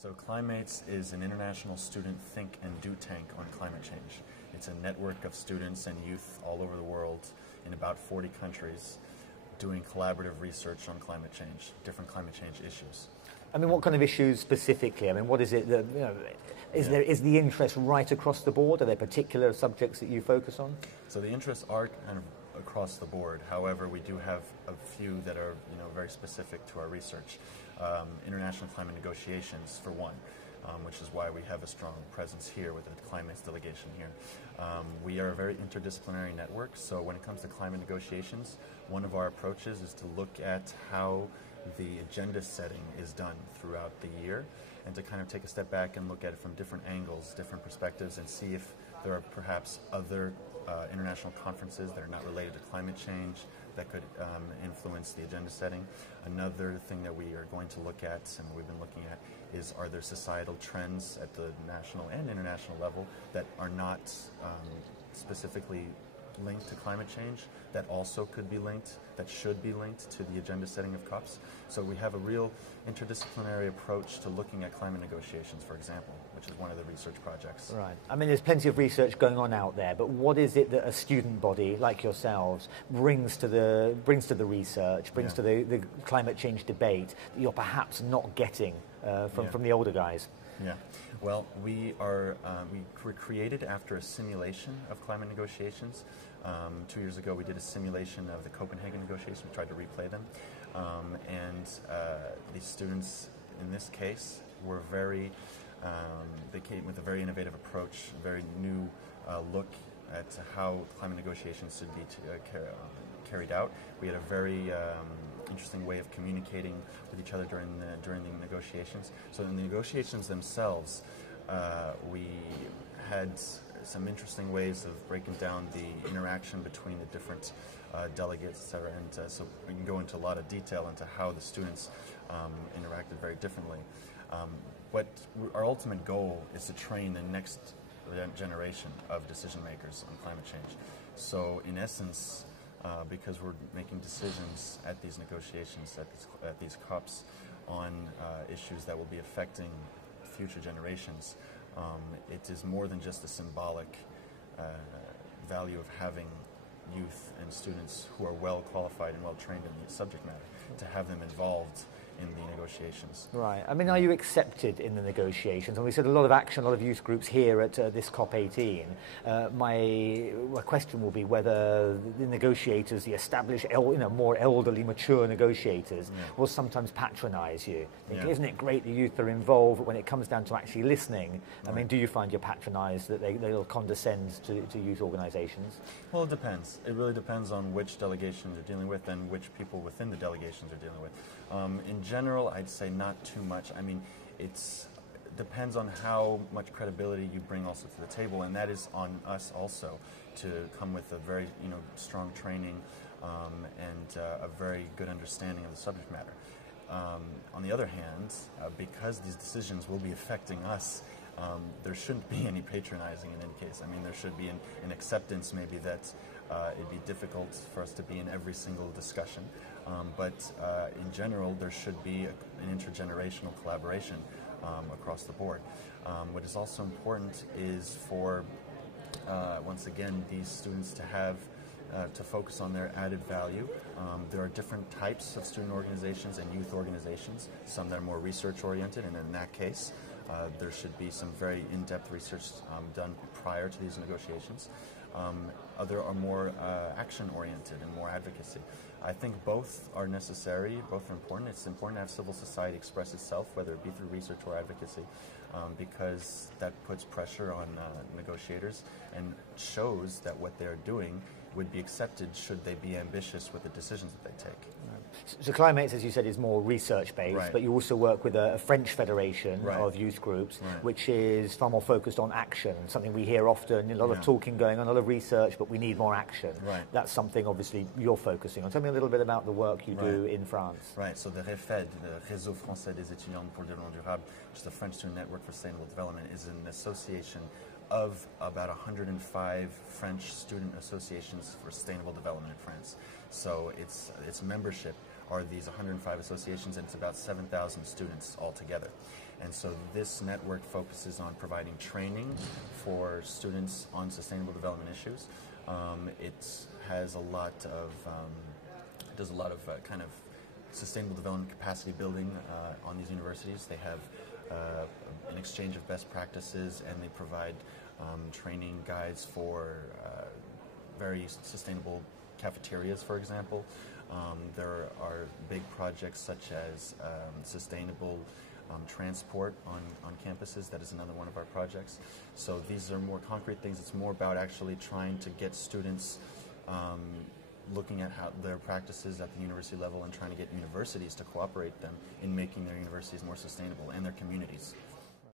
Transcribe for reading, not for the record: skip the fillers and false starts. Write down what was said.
So Climates is an international student think and do tank on climate change. It's a network of students and youth all over the world in about 40 countries doing collaborative research on climate change, different climate change issues. I mean, what kind of issues specifically? I mean, what is it that, is the interest right across the board? Are there particular subjects that you focus on? So the interests are kind of across the board. However, we do have a few that are, very specific to our research. International climate negotiations, for one, which is why we have a strong presence here with the Climates delegation here. We are a very interdisciplinary network, so when it comes to climate negotiations, one of our approaches is to look at how the agenda setting is done throughout the year, and to kind of take a step back and look at it from different angles, different perspectives, and see if there are perhaps other international conferences that are not related to climate change that could influence the agenda setting. Another thing that we are going to look at, and we've been looking at, is are there societal trends at the national and international level that are not specifically linked to climate change that also could be linked, that should be linked to the agenda setting of COPs. So we have a real interdisciplinary approach to looking at climate negotiations, for example, which is one of the research projects. Right. I mean, there's plenty of research going on out there, but what is it that a student body like yourselves brings to the research, brings to the climate change debate that you're perhaps not getting from the older guys? Yeah, well, we were created after a simulation of climate negotiations. 2 years ago, we did a simulation of the Copenhagen negotiations. We tried to replay them, and the students, in this case, were they came with a very innovative approach, a very new look at how climate negotiations should be carried out. We had a very interesting way of communicating with each other during the negotiations. So in the negotiations themselves, we had some interesting ways of breaking down the interaction between the different delegates, etc. And so we can go into a lot of detail into how the students interacted very differently. But our ultimate goal is to train the next generation of decision makers on climate change. So in essence, because we're making decisions at these negotiations, at these COPs, on issues that will be affecting future generations, it is more than just a symbolic value of having youth and students who are well qualified and well trained in the subject matter, to have them involved in the negotiations. Right. I mean, are you accepted in the negotiations? And we said a lot of action, a lot of youth groups here at this COP18. My question will be whether the negotiators, the established, more elderly, mature negotiators, will sometimes patronise you. Isn't it great the youth are involved, but when it comes down to actually listening, I mean, do you find you're patronised, that they'll condescend to youth organisations? Well, it depends. It really depends on which delegation you're dealing with and which people within the delegations are dealing with. In general, I'd say not too much. I mean, it depends on how much credibility you bring also to the table, and that is on us also to come with a very strong training and a very good understanding of the subject matter. On the other hand, because these decisions will be affecting us, there shouldn't be any patronizing in any case. I mean, there should be an acceptance maybe that it'd be difficult for us to be in every single discussion. But in general, there should be an intergenerational collaboration across the board. What is also important is for, once again, these students to have to focus on their added value. There are different types of student organizations and youth organizations, some that are more research-oriented, and in that case, there should be some very in-depth research done prior to these negotiations. Other are more action-oriented and more advocacy. I think both are necessary, both are important. It's important to have civil society express itself, whether it be through research or advocacy, because that puts pressure on negotiators and shows that what they're doing would be accepted should they be ambitious with the decisions that they take. So Climates, as you said, is more research-based, but you also work with a French federation of youth groups, which is far more focused on action, something we hear often, a lot of talking going on, a lot of research, but we need more action. That's something, obviously, you're focusing on. Tell me a little bit about the work you do in France. Right, so the REFED, the Réseau Français des étudiants pour le développement durable, which is the French Student Network for Sustainable Development, is an association of about 105 French student associations for sustainable development in France. So its membership are these 105 associations, and it's about 7,000 students altogether. And so this network focuses on providing training for students on sustainable development issues. It has a lot of, does a lot of kind of sustainable development capacity building on these universities. They have an exchange of best practices, and they provide training guides for very sustainable cafeterias, for example. There are big projects such as sustainable transport on campuses. That is another one of our projects. So these are more concrete things. It's more about actually trying to get students looking at how their practices at the university level and trying to get universities to cooperate them in making their universities more sustainable and their communities.